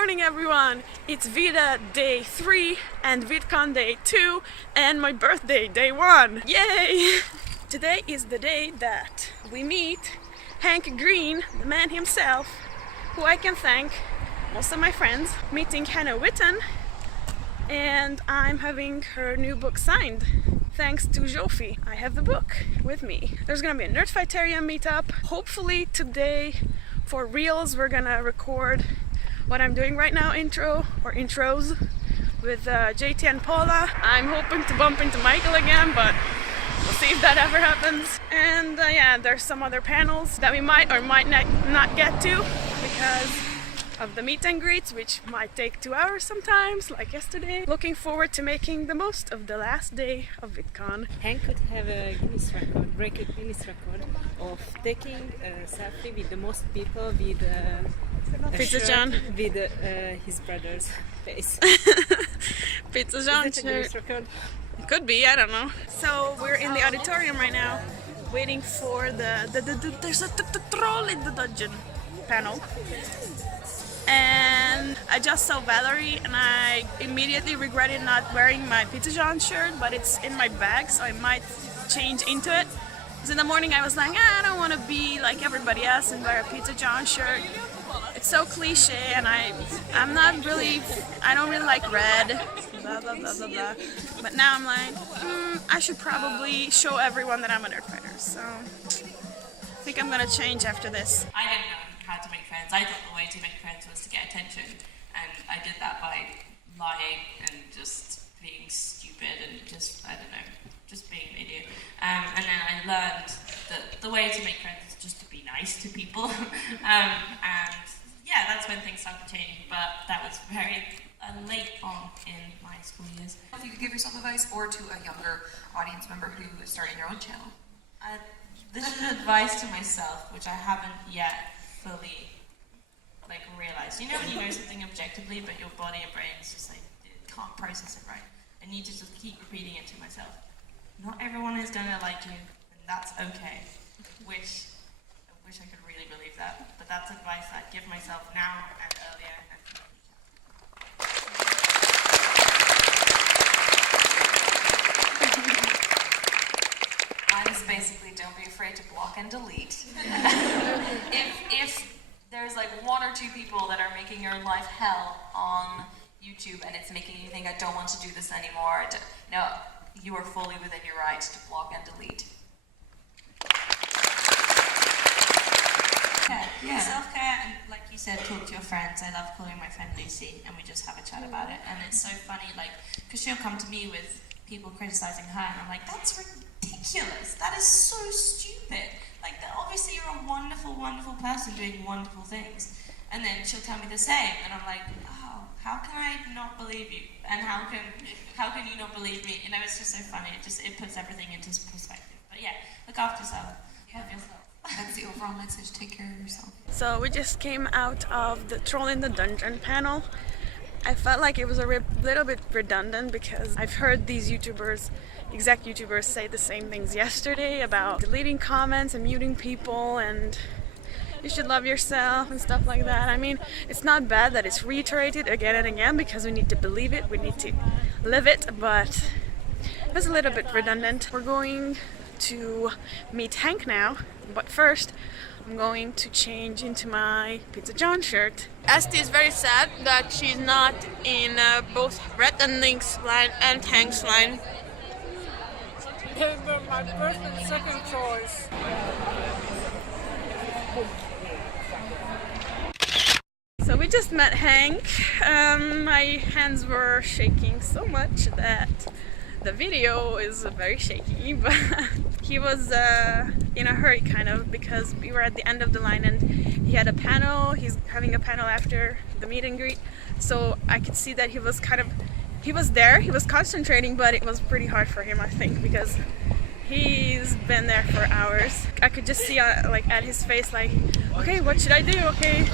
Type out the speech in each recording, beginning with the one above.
morning everyone! It's VEDA day 3 and VidCon day 2 and my birthday day 1! Yay! Today is the day that we meet Hank Green, the man himself, who I can thank most of my friends, meeting Hannah Witton, and I'm having her new book signed. Thanks to Jofi, I have the book with me. There's gonna be a Nerdfighteria meetup. Hopefully today, for reals, we're gonna record what I'm doing right now, intros with Jay Tea and Paula. I'm hoping to bump into Michael again, but we'll see if that ever happens. And yeah, there's some other panels that we might or might not get to because of the meet and greets, which might take 2 hours sometimes, like yesterday. Looking forward to making the most of the last day of VidCon. Hank could have a break a Guinness record of taking a selfie with the most people with Pizza John with his brother's face. Pizza John. Is it a Guinness record? Could be, I don't know. So we're in the auditorium right now, waiting for there's a troll in the dungeon panel. And I just saw Valerie and I immediately regretted not wearing my Pizza John shirt, but it's in my bag, so I might change into it. Because in the morning I was like, I don't want to be like everybody else and wear a Pizza John shirt. It's so cliche, and I don't really like red, blah blah blah blah blah. But now I'm like, I should probably show everyone that I'm a Nerdfighter. So I think I'm gonna change after this. I didn't know how to make friends. I thought the way to make friends was to get attention, and I did that by lying and just being stupid and just, I don't know, just being an idiot. And then I learned that the way to make friends is just to be nice to people. And yeah, that's when things started changing, but that was very late on in my school years. If you could give yourself advice, or to a younger audience member who is starting their own channel. This is advice to myself, which I haven't yet fully realized. You know when you know something objectively, but your body and brain is just it can't process it right. I need to just keep repeating it to myself. Not everyone is gonna like you, and that's okay. I wish I could really believe that, but that's advice I give myself now and earlier. Mine is basically, don't be afraid to block and delete. if there's like 1 or 2 people that are making your life hell on YouTube and it's making you think, I don't want to do this anymore, no, you are fully within your right to block and delete. Yeah. Self-care, and like you said, talk to your friends. I love calling my friend Lucy, and we just have a chat about it. And it's so funny, because she'll come to me with people criticizing her, and I'm like, that's ridiculous. That is so stupid. Obviously you're a wonderful, wonderful person doing wonderful things. And then she'll tell me the same, and I'm like, oh, how can I not believe you? And how can you not believe me? You know, it's just so funny. It puts everything into perspective. But yeah, look after yourself. Love yourself. That's the overall message, take care of yourself. So we just came out of the Troll in the Dungeon panel. I felt like it was a little bit redundant because I've heard these exec YouTubers say the same things yesterday about deleting comments and muting people and you should love yourself and stuff like that. I mean, it's not bad that it's reiterated again and again because we need to believe it, we need to live it, but it was a little bit redundant. We're going to meet Hank now, but first I'm going to change into my Pizza John shirt. Esti is very sad that she's not in both Rhett and Link's line and Hank's line. My first and second choice. So we just met Hank. My hands were shaking so much that the video is very shaky, but he was in a hurry kind of because we were at the end of the line and he had a panel. He's having a panel after the meet and greet, so I could see that he was there, he was concentrating, but it was pretty hard for him, I think, because he's been there for hours. I could just see at his face like, okay, what should I do? Okay,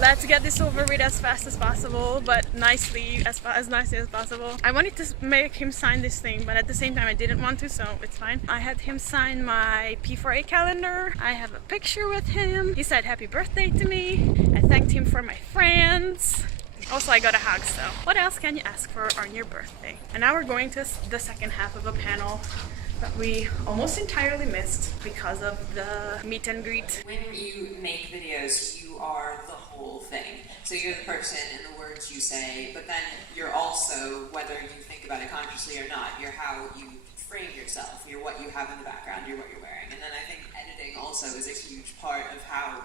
Let's get this over with as fast as possible, but nicely, as nicely as possible. I wanted to make him sign this thing, but at the same time I didn't want to, so it's fine. I had him sign my P4A calendar. I have a picture with him. He said happy birthday to me. I thanked him for my friends. Also, I got a hug, so what else can you ask for on your birthday? And now we're going to the second half of a panel that we almost entirely missed because of the meet and greet. When you make videos, you are the whole thing. So you're the person and the words you say, but then you're also, whether you think about it consciously or not, you're how you frame yourself, you're what you have in the background, you're what you're wearing. And then I think editing also is a huge part of how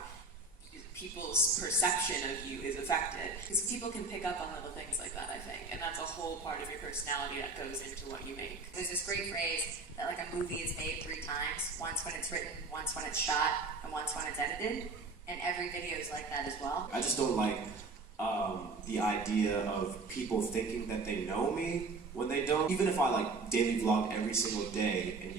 people's perception of you is affected. Because people can pick up on little things like that, I think. And that's a whole part of your personality that goes into what you make. There's this great phrase that like a movie is made 3 times. Once when it's written, once when it's shot, and once when it's edited. And every video is like that as well. I just don't like the idea of people thinking that they know me when they don't. Even if I like daily vlog every single day and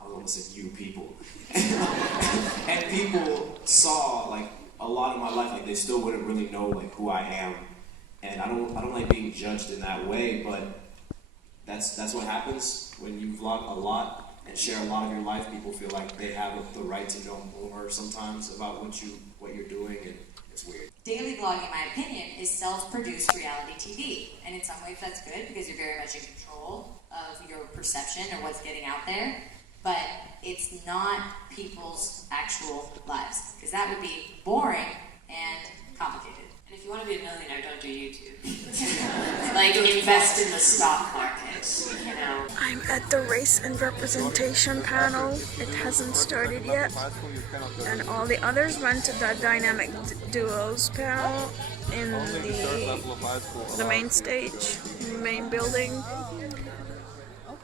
I don't want to say you people, and people saw like a lot of my life, like they still wouldn't really know like who I am. And I don't like being judged in that way, but that's what happens when you vlog a lot and share a lot of your life. People feel like they have the right to know more sometimes about what you're doing, and it's weird. Daily vlogging, in my opinion, is self-produced reality TV. And in some ways that's good because you're very much in control of your perception or what's getting out there. But it's not people's actual lives, because that would be boring and complicated. And if you want to be a millionaire, don't do YouTube. Like, invest in the stock market, you know. I'm at the race and representation panel. It hasn't started yet. And all the others went to the dynamic duos panel in the main stage, main building.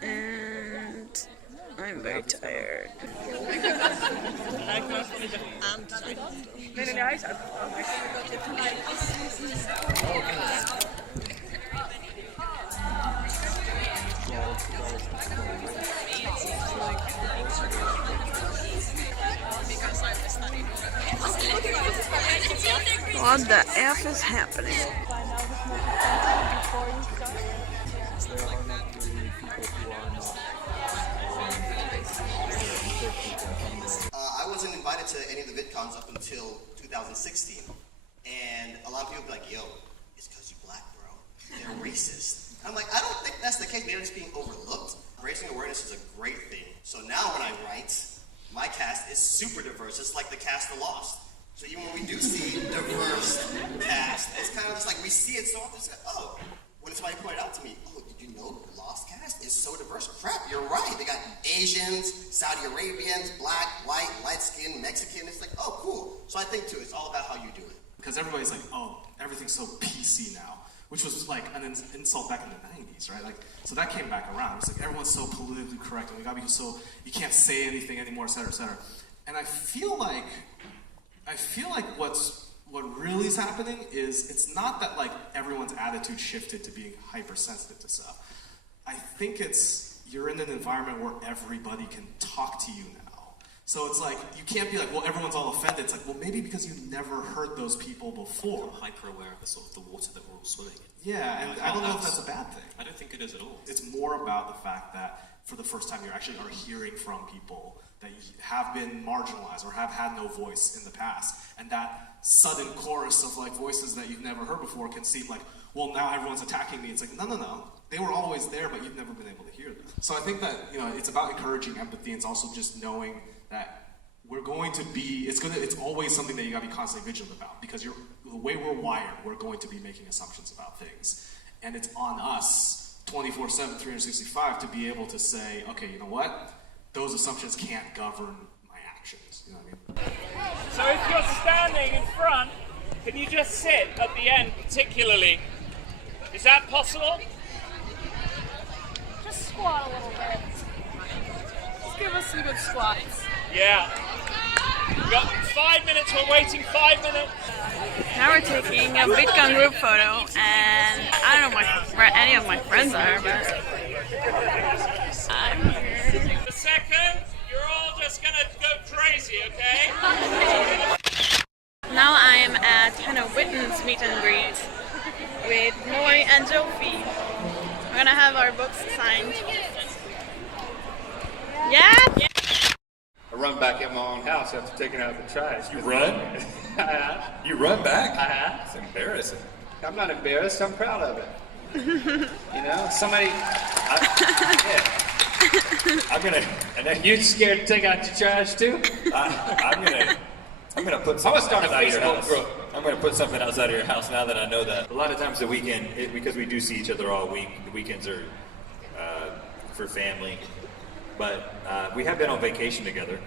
And I'm very tired. What the F is happening? I wasn't invited to any of the VidCons up until 2016, and a lot of people be like, yo, it's because you're black, bro. They're racist. I'm like, I don't think that's the case. Maybe it's being overlooked. Raising awareness is a great thing. So now when I write, my cast is super diverse. It's like the cast of Lost. So even when we do see diverse cast, it's kind of just like we see it so often. It's like, oh, when somebody pointed out to me, oh, did you know the Lost cast is so diverse? Crap, you're right. They got Asians, Saudi Arabians, black, white, light-skinned, Mexican. It's like, oh, cool. So I think, too, it's all about how you do it. Because everybody's like, oh, everything's so PC now, which was like an insult back in the 90s, right? Like, so that came back around. It's like everyone's so politically correct, and we gotta be so, you can't say anything anymore, et cetera, et cetera. And I feel like what really is happening is it's not that like everyone's attitude shifted to being hypersensitive to stuff. I think it's you're in an environment where everybody can talk to you now. So it's like you can't be like, well, everyone's all offended. It's like, well, maybe because you've never heard those people before. Hyper aware of the sort of the water that we're all swimming in. Yeah, and I don't know if that's a bad thing. I don't think it is at all. It's more about the fact that for the first time you actually are hearing from people that have been marginalized or have had no voice in the past, and that sudden chorus of like voices that you've never heard before can seem like, well, now everyone's attacking me. It's like, no. They were always there, but you've never been able to hear them. So I think that, it's about encouraging empathy, and it's also just knowing that we're going to be, it's always something that you gotta be constantly vigilant about, because the way we're wired, we're going to be making assumptions about things. And it's on us 24/7, 365 to be able to say, okay, you know what? Those assumptions can't govern my actions. You know what I mean? So if you're standing in front, can you just sit at the end particularly? Is that possible? Just squat a little bit. Just give us some good squats. Yeah. We've got 5 minutes, we're waiting 5 minutes. Now we're taking a VidCon group photo, and I don't know where any of my friends are, but I'm here. The second, you're all just gonna go crazy, okay? Now I am at Witton's meet and greet with Nori and Jofi. We're gonna have our books signed. Yeah? I run back in my own house after taking out the trash. You run? I have. You run back? I have. It's embarrassing. I'm not embarrassed. I'm proud of it. You know, somebody. I'm gonna. And then You scared to take out your trash too? I'm gonna put something start a outside your Facebook house. group. I'm gonna put something outside of your house now that I know that. A lot of times the weekend, because we do see each other all week, the weekends are for family. But we have been on vacation together.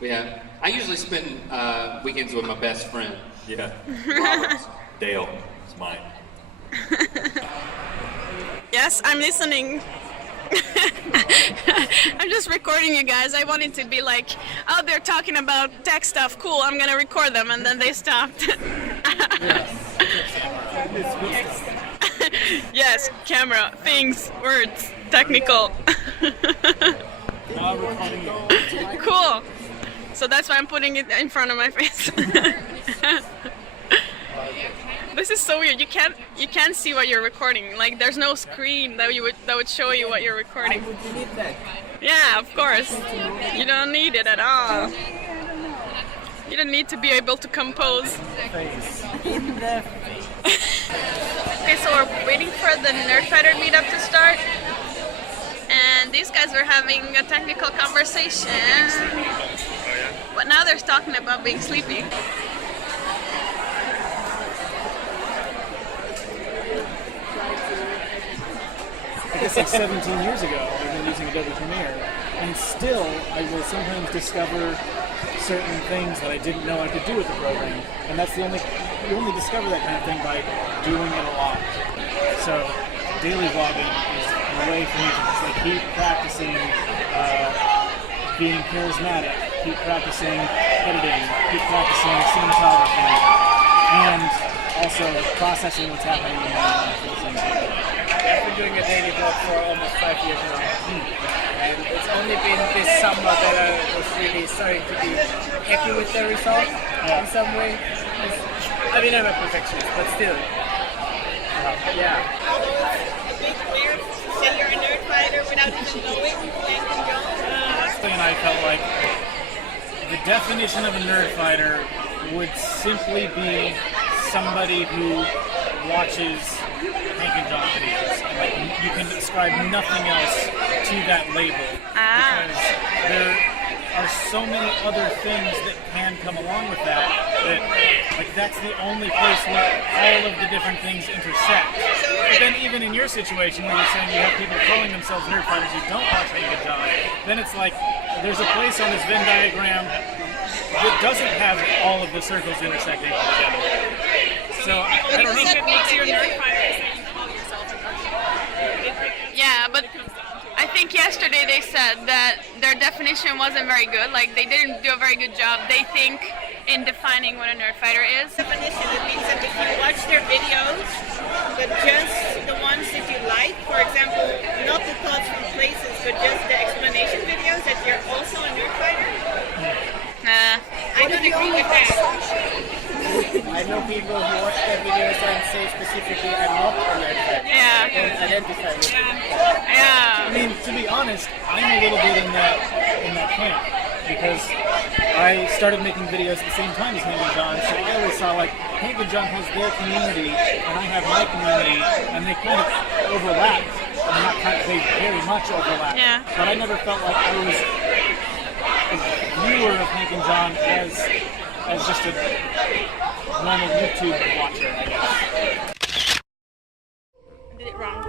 Yeah. I usually spend weekends with my best friend. Yeah. Robert's. Dale. It's mine. Yes, I'm listening. I'm just recording you guys. I wanted to be like, oh, they're talking about tech stuff. Cool, I'm gonna record them, and then they stopped. Yes, camera, things, words, technical. Cool. So that's why I'm putting it in front of my face. This is so weird. You can't see what you're recording. Like there's no screen that would show you what you're recording. Yeah, of course. You don't need it at all. You don't need to be able to compose. Okay, so we're waiting for the Nerdfighter meetup to start. And these guys were having a technical conversation. But now they're talking about being sleepy. I guess like 17 years ago, I've been using Adobe Premiere, and still I will sometimes discover certain things that I didn't know I could do with the program, and that's you only discover that kind of thing by doing it a lot. So daily vlogging is a way for me to just like keep practicing being charismatic, keep practicing editing, keep practicing cinematography, and also processing what's happening in my life at the same time. I've been doing a daily vlog for almost 5 years now, and it's only been this summer that I was really starting to be happy with the result in some way. I mean, I'm a perfectionist, but still, yeah. Say you're a Nerdfighter without even knowing And I felt like the definition of a Nerdfighter would simply be somebody who watches Hank and John videos. And like you can ascribe nothing else to that label because there are so many other things that can come along with that like that's the only place where all of the different things intersect. But then even in your situation where you're saying you have people calling themselves Nerdfighters who don't watch Hank and John, then it's like there's a place on this Venn diagram that doesn't have all of the circles intersecting together. So I don't know. Yeah, but I think yesterday they said that their definition wasn't very good. Like they didn't do a very good job, they think, in defining what a Nerdfighter is. Definition, it means that if you watch their videos, but just the ones that you like, for example, not the thoughts from places, but just the explanation videos, that you're also a Nerdfighter? I don't agree with that. I know people who watch their videos and say specifically, I'm not a Nerdfighter. Yeah. Don't identify with it. Yeah. I mean, to be honest, I'm a little bit in that camp because I started making videos at the same time as Hank and John, so I always saw like Hank and John has their community and I have my community, and they kind of overlap. They very much overlap. Yeah. But I never felt like I was a viewer of Hank and John as just a normal YouTube watcher, I guess. Did it wrong.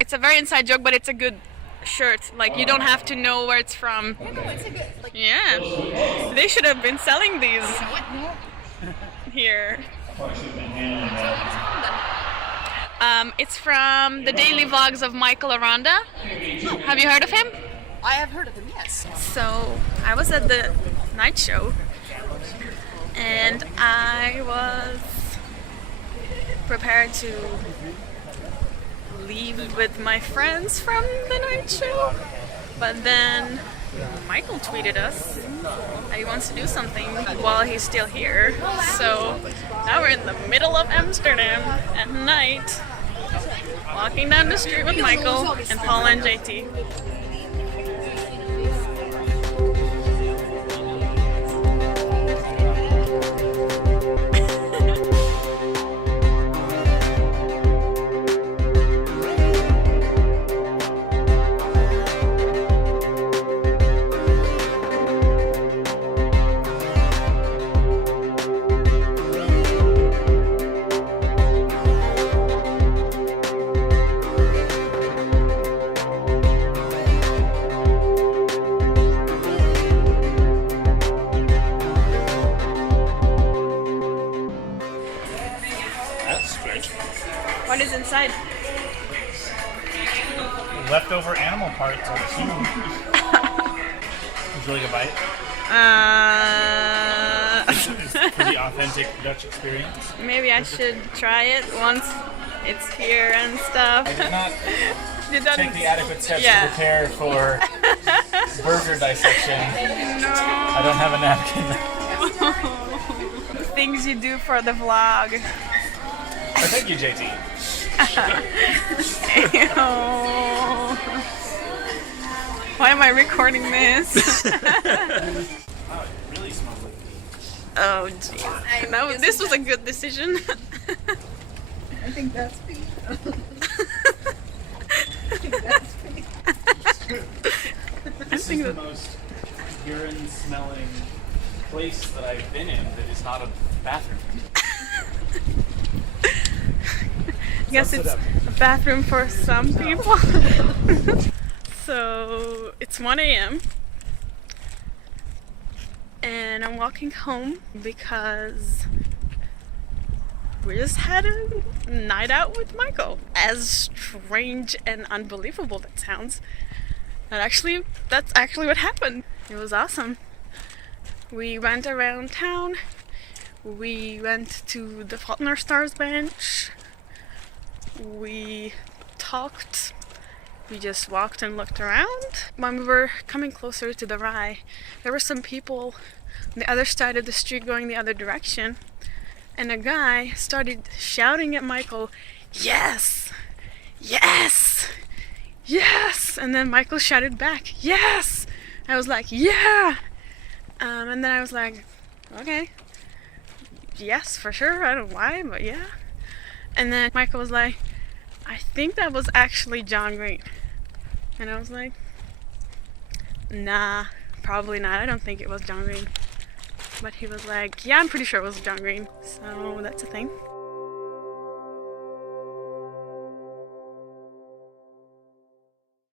It's a very inside joke, but it's a good shirt. Like, you don't have to know where it's from. Yeah. They should have been selling these here. It's from the daily vlogs of Michael Aranda. Have you heard of him? I have heard of him, yes. So I was at the night show and I was prepared to leave with my friends from the night show, but then Michael tweeted us that he wants to do something while he's still here. So now we're in the middle of Amsterdam at night, walking down the street with Michael and Paula and Jay Tea. What is inside? Leftover animal parts are huge. Would you like a bite? For the authentic Dutch experience. Maybe I should try it once it's here and stuff. I did not take the adequate steps to prepare for burger dissection. No. I don't have a napkin. Things you do for the vlog. Oh, thank you, JT. Why am I recording this? Wow, it really smells like pee. Oh jeez. This was a good decision. I think that's pee. This is the most urine-smelling place that I've been in that is not a bathroom. I guess it's a bathroom for some people. So it's 1 a.m. and I'm walking home because we just had a night out with Michael. As strange and unbelievable that sounds, that's actually what happened. It was awesome. We went around town. We went to the Faulkner Stars bench. We talked. We just walked and looked around. When we were coming closer to the Rye, there were some people on the other side of the street going the other direction, and a guy started shouting at Michael, "Yes! Yes! Yes!" And then Michael shouted back, "Yes!" I was like, "Yeah!" And then I was like, "Okay. Yes, for sure. I don't know why, but yeah." And then Michael was like, "I think that was actually John Green." And I was like, "Nah, probably not. I don't think it was John Green." But he was like, "Yeah, I'm pretty sure it was John Green." So that's a thing.